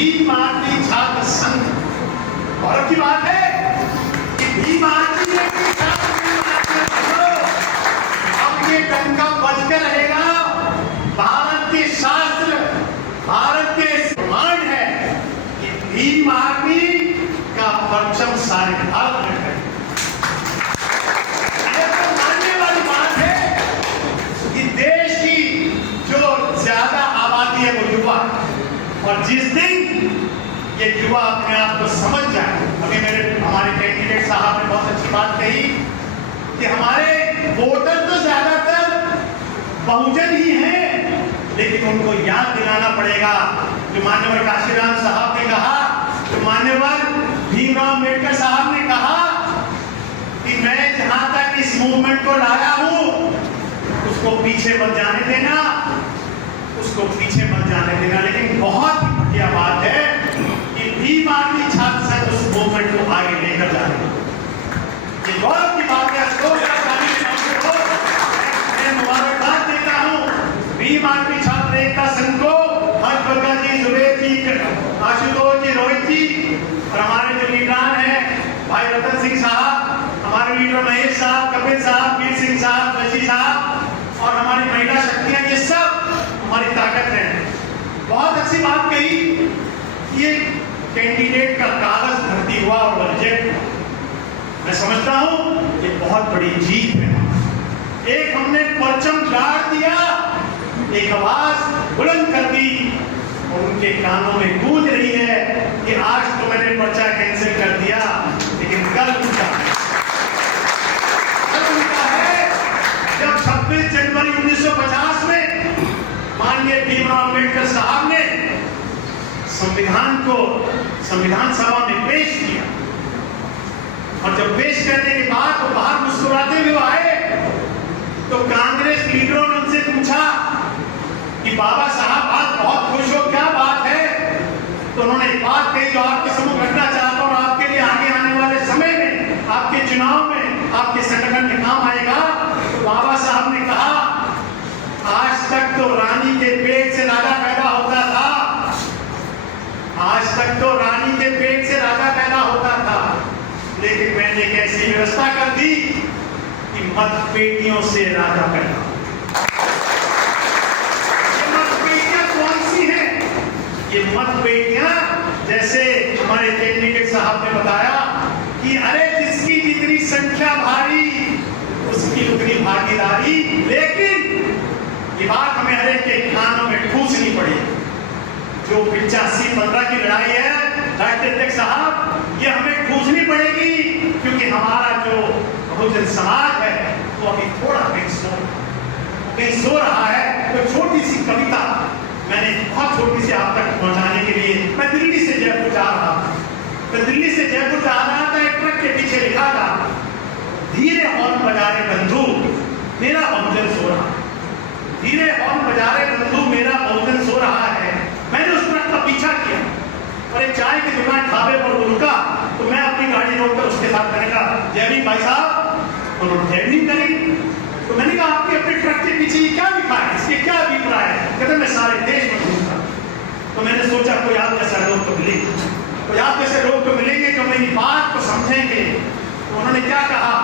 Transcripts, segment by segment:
Bhim army छात्र संघ, गौरव की बात है कि भीम आर्मी अब ये डंका बजकर रहेगा। भारत के शास्त्र, भारत के प्रमाण है कि भीम आर्मी का परचम सारे भारत में है। यह तो मानने वाली बात है कि देश की जो ज्यादा आबादी है वो युवा, और जिस दिन ये युवा अपने आप को समझ जाए, अभी हमारे कैंडिडेट साहब ने बहुत अच्छी बात कही कि हमारे वोटर तो ज्यादातर बहुजन ही हैं, लेकिन उनको याद दिलाना पड़ेगा जो माननीय काशीराम साहब ने कहा, जो माननीय भीमराव अम्बेडकर साहब ने कहा कि मैं जहां तक इस मूवमेंट को लाया हूं उसको पीछे मत जाने देना, उसको पीछे मत जाने देना। लेकिन बहुत ही बढ़िया बात है कि भीम आर्मी छात्र संघ उस मूवमेंट को आगे लेकर जा रहे हैं। ये गौरव की बात है। मैं मुबारकबाद देता हूं भीम आर्मी छात्र एकता संघ को, हर्षवर्धन जी, जुबेर जी, आशुतोष जी, रोहित जी, और हमारे जो लीडरान हैं भाई रतन सिंह साहब, हमारे लीडर महेश साहब, कपिल साहब, वीर सिंह साहब, शशि साहब, और हमारी महिला शक्तियां, ये सब हमारी ताकत है। बहुत अच्छी बात कही, ये कैंडिडेट का कागज भर्ती हुआ और रिजेक्ट हुआ। मैं समझता हूं ये बहुत बड़ी जीत है। एक हमने परचम गाड़ दिया, एक आवाज बुलंद कर दी और उनके कानों में गूंज रही है कि आज तो मैंने पर्चा कैंसिल कर दिया, लेकिन कल उनका है जब 26 जनवरी 1950 में माननीय भीमराव अम्बेडकर साहब ने संविधान को संविधान सभा में पेश किया, और जब पेश करने के बाद वो बाहर मुस्कुराते हुए आए तो कांग्रेस लीडरों ने उनसे पूछा कि बाबा साहब आज बहुत खुश हो, क्या बात है? तो उन्होंने एक बात कही जो आपके समूह रखना चाहता हूं और आपके लिए आगे आने वाले समय में, आपके चुनाव में, आपके संगठन में काम आएगा। तो बाबा साहब ने कहा, आज तक तो रानी के पेट से राजा पैदा होता था, आज तक तो रानी के पेट से राजा पैदा होता था, लेकिन मैंने एक ऐसी व्यवस्था कर दी कि मतपेटियों से राजा पैदा। ये मतपेटियां कौन सी हैं? ये मतपेटियां, जैसे हमारे कैंडिडेट साहब ने बताया कि अरे जिसकी जितनी संख्या भारी उसकी उतनी भागीदारी, लेकिन ये बात हमें हर एक के कानों में ठूसनी पड़ी। जो 85-15 की लड़ाई है राष्ट्रीय अध्यक्ष साहब, ये हमें ठूसनी पड़ेगी, क्योंकि हमारा जो बहुजन समाज है वो अभी थोड़ा कहीं सो रहा है। तो छोटी सी कविता मैंने बहुत छोटी सी आप तक पहुंचाने के लिए, मैं दिल्ली से जयपुर जा रहा था, तो दिल्ली से जयपुर जा रहा था, एक ट्रक के पीछे लिखा था, धीरे हॉर्न बजा रहे बंधु मेरा बहुजन सो रहा है, धीरे हॉर्न बजा रहे बंधु मेरा बहुजन सो रहा है। मैंने उस ट्रक का पीछा किया और एक चाय की दुकान ढाबे पर रुका, तो मैं अपनी गाड़ी रोककर उसके साथ मैंने कहा, जय भीम भाई साहब। उन्होंने जय भीम करी, तो मैंने कहा आपके अपने ट्रक के पीछे क्या लिखा है, इसके क्या अभिप्राय है? कहते मैं सारे देश में घूमता। तो मैंने सोचा कोई आप जैसा लोग तो मिलेंगे, कोई आप जैसे लोग तो मिलेंगे जो मेरी बात को समझेंगे। तो उन्होंने क्या कहा,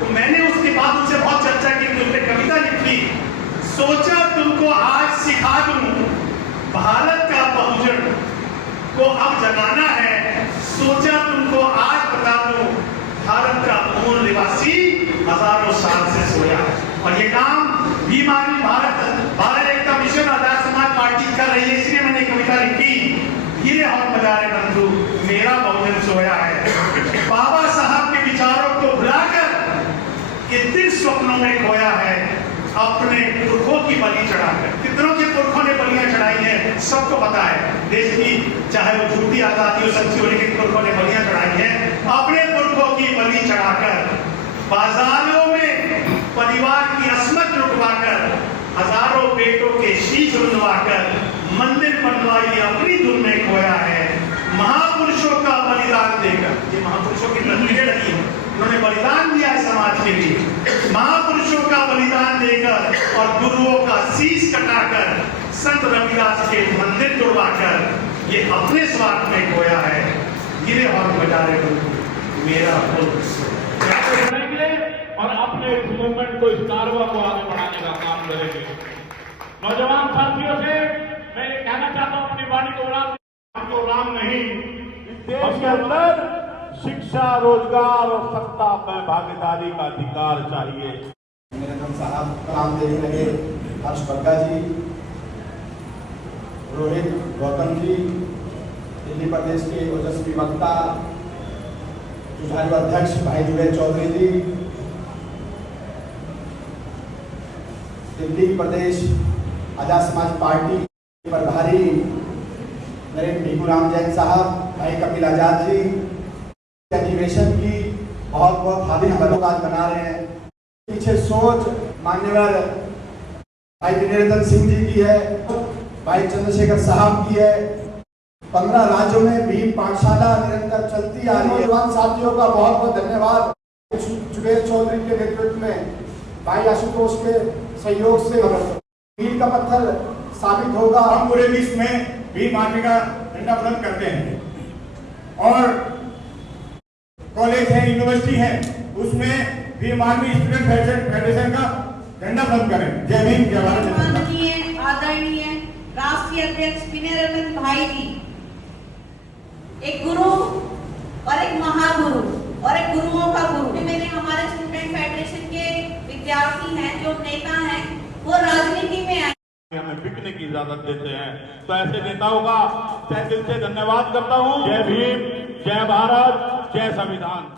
तो मैंने उसके बाद उनसे बहुत चर्चा की, तो उसने कविता लिखी, सोचा तुमको आज सिखा दूं भारत का बहुजन को अब जगाना है, सोचा तुमको आज बता दूं भारत का मूल निवासी हजारों साल से सोया है। और ये काम भीम आर्मी भारत एकता मिशन आजाद समाज पार्टी कर रही है, इसलिए मैंने कविता लिखी, धीरे हॉर्न बजा रहे बंधु मेरा बहुजन सोया है। बाबा साहब के विचारों को भुलाकर ये दिल स्वप्नों में खोया है, अपने पुरखों की बलि चढ़ाकर। कितनों के पुरखों ने बलियां चढ़ाई हैं, सबको पता है। देश की चाहे वो झूठी आजादी हो, सच्ची हो, लेकिन पुरखों ने बलियां चढ़ाई हैं। अपने पुरखों की बलि चढ़ाकर बाजारों में परिवार की अस्मत लुटवाकर, हजारों बेटों के शीश रुंधवाकर मंदिर बनवाई अपनी धुन में खोया है। महापुरुषों का बलिदान देकर, ये महापुरुषों की तस्वीरें लगी हैं, उन्होंने बलिदान दिया है समाज के लिए। महापुरुषों का बलिदान देकर और गुरुओं का शीश कटाकर, संत रविदास के मंदिर तोड़वाकर ये अपने स्वार्थ में खोया है। गिरे और बजारे मेरा करेंगे और अपने इस मूवमेंट को, इस कारवा को आगे बढ़ाने का काम करेंगे। नौजवान साथियों से मैं ये कहना चाहता हूं, अपनी वाणी को राम नहीं, इस देश के अंदर शिक्षा, रोजगार और सत्ता में भागीदारी का अधिकार चाहिए। मेरे नाम साहब कलाम देने लगे, हर्ष बग्गा जी, रोहित गौतम जी, दिल्ली प्रदेश के ओजस्वी वक्ता जुझारू अध्यक्ष भाई जुबेर चौधरी जी, दिल्ली प्रदेश आजाद समाज पार्टी प्रभारी मेरे भीखूराम जैन साहब, भाई कपिल आजाद जी, अधिवेशन की बहुत बहुत हार्दिक धन्यवाद बना रहे हैं। पीछे सोच मान्यवर भाई विनयरतन सिंह जी की है, भाई चंद्रशेखर साहब की है। 15 राज्यों में भीम पाठशाला निरंतर चलती आ रही है। नौजवान साथियों का बहुत बहुत धन्यवाद। जुबेर चौधरी के नेतृत्व में, भाई आशुतोष के सहयोग से मील का पत्थर साबित होगा। हम पूरे विश्व में भीम आर्मी का झंडा बुलंद करते हैं और कॉलेज है, यूनिवर्सिटी है, उसमें भीम आर्मी स्टूडेंट फेडरेशन का झंडा बुलंद करें। जय भीम, जय भारत। माननीय आदरणीय राष्ट्रीय अध्यक्ष विनयरतन भाई जी एक गुरु और एक महागुरु और एक गुरुओं का गुरु। मेरे हमारे स्टूडेंट फेडरेशन के विद्यार्थी हैं, जो नेता हैं, वो राजनीति में आए, हमें बिकने की इजाजत देते हैं। तो ऐसे नेताओं का तहे दिल से धन्यवाद करता हूं। जय भीम, जय भारत, जय संविधान।